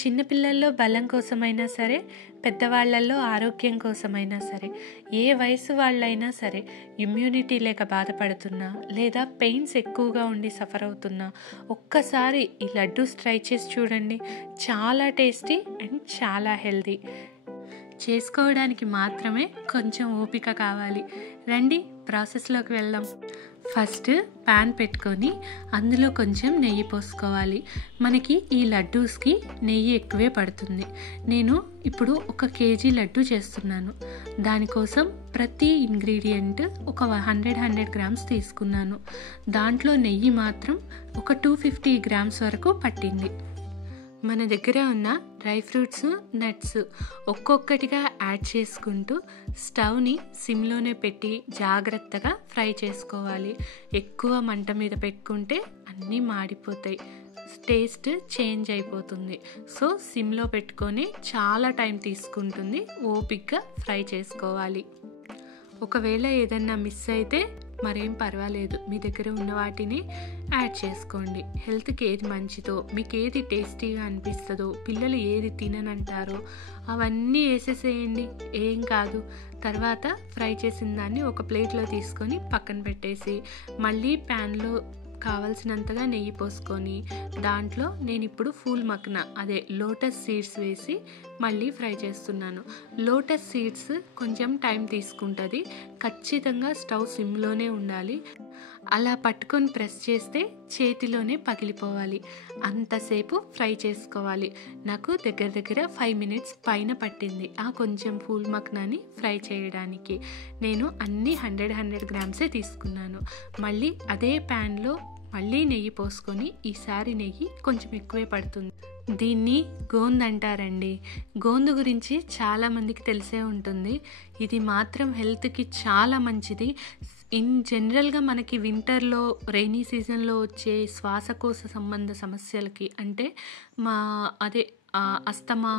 చిన్నపిల్లల్లో బలం కోసమైనా సరే, పెద్దవాళ్ళల్లో ఆరోగ్యం కోసమైనా సరే, ఏ వయసు వాళ్ళైనా సరే ఇమ్యూనిటీ లేక బాధపడుతున్నా లేదా పెయిన్స్ ఎక్కువగా ఉండి సఫర్ అవుతున్నా ఒక్కసారి ఈ లడ్డూస్ ట్రై చేసి చూడండి. చాలా టేస్టీ అండ్ చాలా హెల్దీ. చేసుకోవడానికి మాత్రమే కొంచెం ఓపిక కావాలి. రండి ప్రాసెస్లోకి వెళ్దాం. ఫస్ట్ ప్యాన్ పెట్టుకొని అందులో కొంచెం నెయ్యి పోసుకోవాలి. మనకి ఈ లడ్డూస్కి నెయ్యి ఎక్కువే పడుతుంది. నేను ఇప్పుడు 1 కేజీ లడ్డు చేస్తున్నాను. దానికోసం ప్రతి ఇంగ్రీడియంట్ ఒక 100 గ్రామ్స్ తీసుకున్నాను. దాంట్లో నెయ్యి మాత్రం ఒక 250 గ్రామ్స్ వరకు పట్టింది. మన దగ్గర ఉన్న డ్రై ఫ్రూట్స్, నట్స్ ఒక్కొక్కటిగా యాడ్ చేసుకుంటూ స్టవ్ని సిమ్లోనే పెట్టి జాగ్రత్తగా ఫ్రై చేసుకోవాలి. ఎక్కువ మంట మీద పెట్టుకుంటే అన్నీ మాడిపోతాయి, టేస్ట్ చేంజ్ అయిపోతుంది. సో సిమ్లో పెట్టుకొని చాలా టైం తీసుకుంటుంది, ఓపిక్గా ఫ్రై చేసుకోవాలి. ఒకవేళ ఏదన్నా మిస్ అయితే మరేం పర్వాలేదు, మీ దగ్గర ఉన్న వాటిని యాడ్ చేసుకోండి. హెల్త్కి ఏది మంచిదో, మీకు ఏది టేస్టీగా అనిపిస్తుందో, పిల్లలు ఏది తిననంటారో అవన్నీ వేసేసేయండి, ఏం కాదు. తర్వాత ఫ్రై చేసిన దాన్ని ఒక ప్లేట్లో తీసుకొని పక్కన పెట్టేసి మళ్ళీ ప్యాన్లో కావలసినంతగా నెయ్యి పోసుకొని దాంట్లో నేను ఇప్పుడు ఫూల్ మక్నా అదే లోటస్ సీడ్స్ వేసి మళ్ళీ ఫ్రై చేస్తున్నాను. లోటస్ సీడ్స్ కొంచెం టైం తీసుకుంటుంది, ఖచ్చితంగా స్టవ్ సిమ్లోనే ఉండాలి. అలా పట్టుకొని ప్రెస్ చేస్తే చేతిలోనే పగిలిపోవాలి, అంతసేపు ఫ్రై చేసుకోవాలి. నాకు దగ్గర 5 మినిట్స్ పైన పట్టింది ఆ కొంచెం ఫూల్ మక్నాని ఫ్రై చేయడానికి. నేను అన్నీ 100 గ్రామ్సే తీసుకున్నాను. మళ్ళీ అదే ప్యాన్లో మళ్ళీ నెయ్యి పోసుకొని, ఈసారి నెయ్యి కొంచెం ఎక్కువే పడుతుంది. దీన్ని గోంద్ అంటారండి. గోందు గురించి చాలామందికి తెలిసే ఉంటుంది. ఇది మాత్రం హెల్త్కి చాలా మంచిది. ఇన్ జనరల్గా మనకి వింటర్లో, రైనీ సీజన్లో వచ్చే శ్వాసకోశ సంబంధ సమస్యలకి అంటే అస్తమా,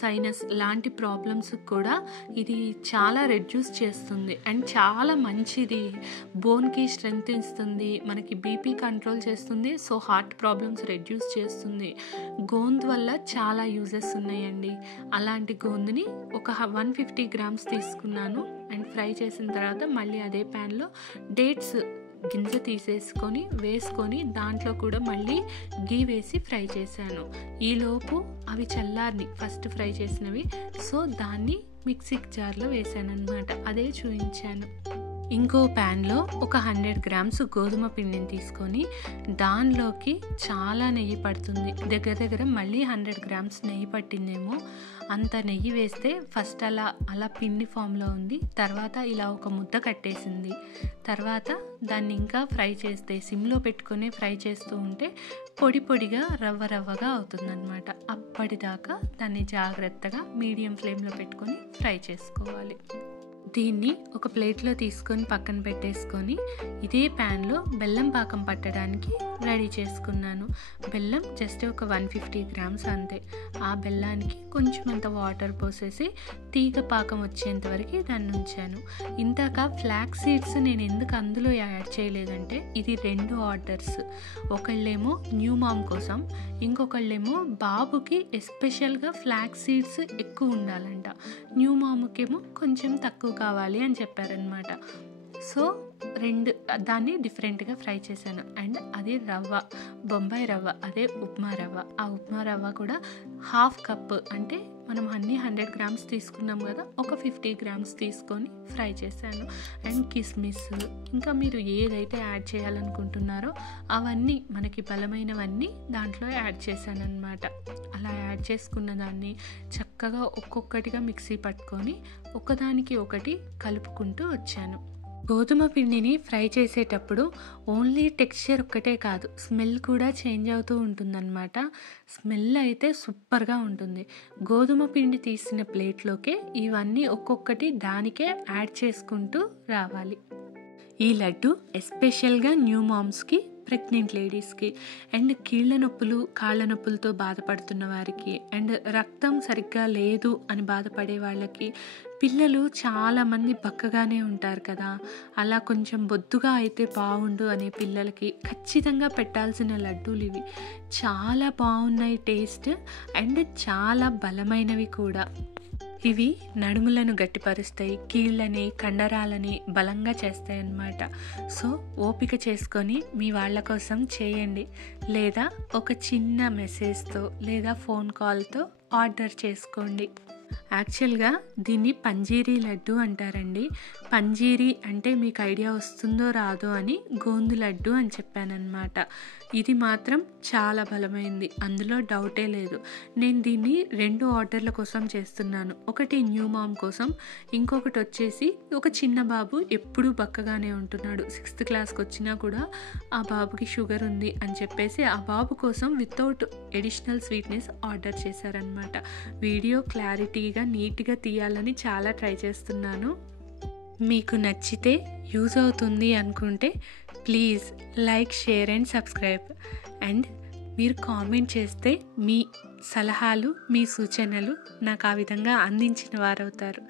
సైనస్ లాంటి ప్రాబ్లమ్స్ కూడా ఇది చాలా రెడ్యూస్ చేస్తుంది అండ్ చాలా మంచిది. బోన్కి స్ట్రెంగ్త్ ఇస్తుంది, మనకి బీపీ కంట్రోల్ చేస్తుంది, సో హార్ట్ ప్రాబ్లమ్స్ రెడ్యూస్ చేస్తుంది. గోంద్ వల్ల చాలా యూజెస్ ఉన్నాయండి. అలాంటి గోందుని ఒక 150 గ్రామ్స్ తీసుకున్నాను అండ్ ఫ్రై చేసిన తర్వాత మళ్ళీ అదే ప్యాన్లో డేట్స్ గింజ తీసేసుకొని వేసుకొని దాంట్లో కూడా మళ్ళీ గీ వేసి ఫ్రై చేశాను. ఈలోపు అవి చల్లారిని ఫస్ట్ ఫ్రై చేసినవి, సో దాన్ని మిక్సీ జార్లో వేసాను అనమాట, అదే చూపించాను. ఇంకో ప్యాన్లో ఒక 100 గ్రామ్స్ గోధుమ పిండిని తీసుకొని దానిలోకి చాలా నెయ్యి పడుతుంది. దగ్గర మళ్ళీ 100 గ్రామ్స్ నెయ్యి పట్టిందేమో. అంత నెయ్యి వేస్తే ఫస్ట్ అలా పిండి ఫామ్లో ఉంది, తర్వాత ఇలా ఒక ముద్ద కట్టేసింది. తర్వాత దాన్ని ఇంకా ఫ్రై చేస్తే సిమ్లో పెట్టుకొని ఫ్రై చేస్తూ ఉంటే పొడిగా రవ్వగా అవుతుందన్నమాట. అప్పటిదాకా దాన్ని జాగ్రత్తగా మీడియం ఫ్లేమ్లో పెట్టుకొని ఫ్రై చేసుకోవాలి. దీన్ని ఒక ప్లేట్లో తీసుకొని పక్కన పెట్టేసుకొని ఇదే ప్యాన్లో బెల్లం పాకం పట్టడానికి రెడీ చేసుకున్నాను. బెల్లం జస్ట్ ఒక 150 గ్రామ్స్ అంతే. ఆ బెల్లానికి కొంచెం అంత వాటర్ పోసేసి తీగ పాకం వచ్చేంత వరకు దాన్ని ఉంచాను. ఇందాక ఫ్లాక్స్ సీడ్స్ నేను ఎందుకు అందులో యాడ్ చేయలేదంటే ఇది 2 ఆర్డర్స్. ఒకళ్ళేమో న్యూ మామ్ కోసం, ఇంకొకళ్ళేమో బాబుకి ఎస్పెషల్గా ఫ్లాక్స్ సీడ్స్ ఎక్కువ ఉండాలంట, న్యూ మామ్కేమో కొంచెం తక్కువ కావాలి అని చెప్పారనమాట. సో దాన్ని డిఫరెంట్గా ఫ్రై చేశాను. అండ్ అది రవ్వ, బొంబాయి రవ్వ, అదే ఉప్మా రవ్వ. ఆ ఉప్మా రవ్వ కూడా 1/2 కప్, అంటే మనం అన్నీ 100 గ్రామ్స్ తీసుకున్నాం కదా, ఒక 50 గ్రామ్స్ తీసుకొని ఫ్రై చేశాను. అండ్ కిస్మిస్, ఇంకా మీరు ఏదైతే యాడ్ చేయాలనుకుంటున్నారో అవన్నీ మనకి బలమైనవన్నీ దాంట్లో యాడ్ చేశాను అనమాట. అలా యాడ్ చేసుకున్న దాన్ని చక్కగా ఒక్కొక్కటిగా మిక్సీ పట్టుకొని ఒకదానికి ఒకటి కలుపుకుంటూ వచ్చాను. గోధుమ పిండిని ఫ్రై చేసేటప్పుడు ఓన్లీ టెక్స్చర్ ఒక్కటే కాదు, స్మెల్ కూడా చేంజ్ అవుతూ ఉంటుందన్నమాట. స్మెల్ అయితే సూపర్గా ఉంటుంది. గోధుమ పిండి తీసిన ప్లేట్లోకే ఇవన్నీ ఒక్కొక్కటి దానికే యాడ్ చేసుకుంటూ రావాలి. ఈ లడ్డు ఎస్పెషల్గా న్యూ మామ్స్కి ప్రెగ్నెంట్ లేడీస్కి, అండ్ కీళ్ళ నొప్పులు, కాళ్ళ నొప్పులతో బాధపడుతున్న వారికి, అండ్ రక్తం సరిగ్గా లేదు అని బాధపడే వాళ్ళకి, పిల్లలు చాలామంది బక్కగానే ఉంటారు కదా, అలా కొంచెం బొద్దుగా అయితే బాగుండు అనే పిల్లలకి ఖచ్చితంగా పెట్టాల్సిన లడ్డూలు ఇవి. చాలా బాగున్నాయి టేస్ట్, అండ్ చాలా బలమైనవి కూడా. ఇవి నడుములను గట్టిపరుస్తాయి, కీళ్ళని, కండరాలని బలంగా చేస్తాయి అన్నమాట. సో ఓపిక చేసుకొని మీ వాళ్ళ కోసం చేయండి, లేదా ఒక చిన్న మెసేజ్తో లేదా ఫోన్ కాల్తో ఆర్డర్ చేసుకోండి. యాక్చువల్గా దీన్ని పంజీరీ లడ్డు అంటారండి. పంజీరీ అంటే మీకు ఐడియా వస్తుందో రాదో అని గోందు లడ్డు అని చెప్పానన్నమాట. ఇది మాత్రం చాలా బలమైంది, అందులో డౌటే లేదు. నేను దీన్ని 2 ఆర్డర్ల కోసం చేస్తున్నాను. ఒకటి న్యూ మామ్ కోసం, ఇంకొకటి వచ్చేసి ఒక చిన్న బాబు ఎప్పుడూ బక్కగానే ఉంటున్నాడు, 6th క్లాస్కి వచ్చినా కూడా ఆ బాబుకి షుగర్ ఉంది అని చెప్పేసి ఆ బాబు కోసం వితౌట్ ఎడిషనల్ స్వీట్నెస్ ఆర్డర్ చేశారనమాట. వీడియో క్లారిటీగా నీట్గా తీయాలని చాలా ట్రై చేస్తున్నాను. మీకు నచ్చితే, యూజ్ అవుతుంది అనుకుంటే please like, share and subscribe. And మీరు కామెంట్ చేస్తే మీ సలహాలు, మీ సూచనలు నాకు ఆ విధంగా అందించిన వారవుతారు.